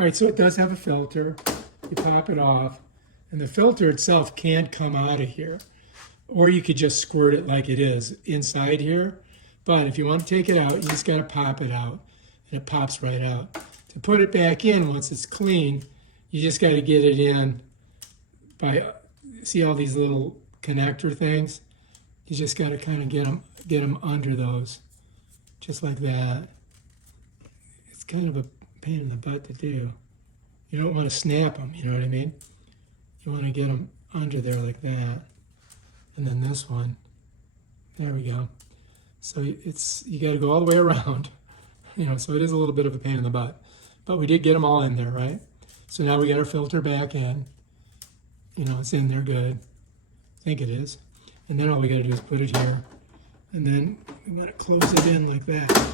All right, so it does have a filter. You pop it off, and the filter itself can't come out of here. Or you could just squirt it like it is inside here. But if you want to take it out, you just got to pop it out, and it pops right out. To put it back in once it's clean, you just got to get it in by, see all these little connector things? You just got to kind of get them under those, just like that. It's kind of a pain in the butt to do. You don't want to snap them, you know what I mean? You want to get them under there like that. And then this one, there we go. So you got to go all the way around, you know, so it is a little bit of a pain in the butt. But we did get them all in there, right? So now we got our filter back in. You know, it's in there good. I think it is. And then all we got to do is put it here. And then I'm going to close it in like that.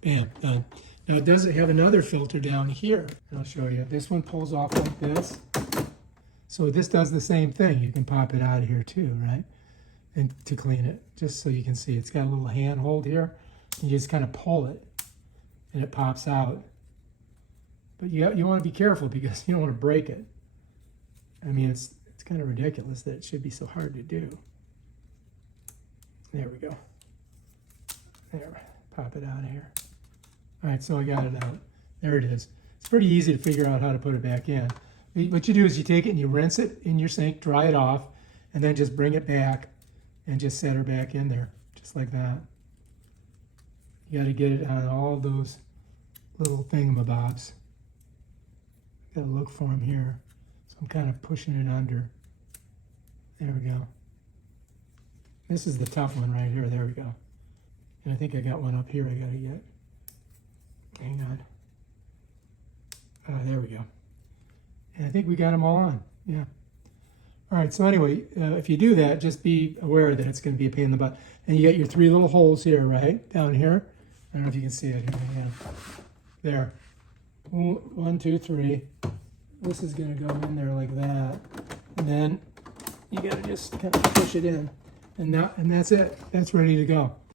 Bam, done. Now it does have another filter down here. And I'll show you. This one pulls off like this. So this does the same thing. You can pop it out of here too, right? And to clean it, just so you can see. It's got a little handhold here. You just kind of pull it, and it pops out. But you want to be careful because you don't want to break it. I mean, it's kind of ridiculous that it should be so hard to do. There we go. There, pop it out of here. All right, so I got it out. There it is. It's pretty easy to figure out how to put it back in. What you do is you take it and you rinse it in your sink, dry it off, and then just bring it back and just set her back in there, just like that. You got to get it on all those little thingamabobs. Got to look for them here. So I'm kind of pushing it under. There we go. This is the tough one right here. There we go. And I think I got one up here I got to get. Hang on. There we go. And I think we got them all on. Yeah. All right, so anyway, if you do that, just be aware that it's going to be a pain in the butt. And you got your 3 little holes here, right? Down here. I don't know if you can see it here. Yeah. There. 1, 2, 3. This is going to go in there like that. And then you got to just kind of push it in. And that's it. That's ready to go.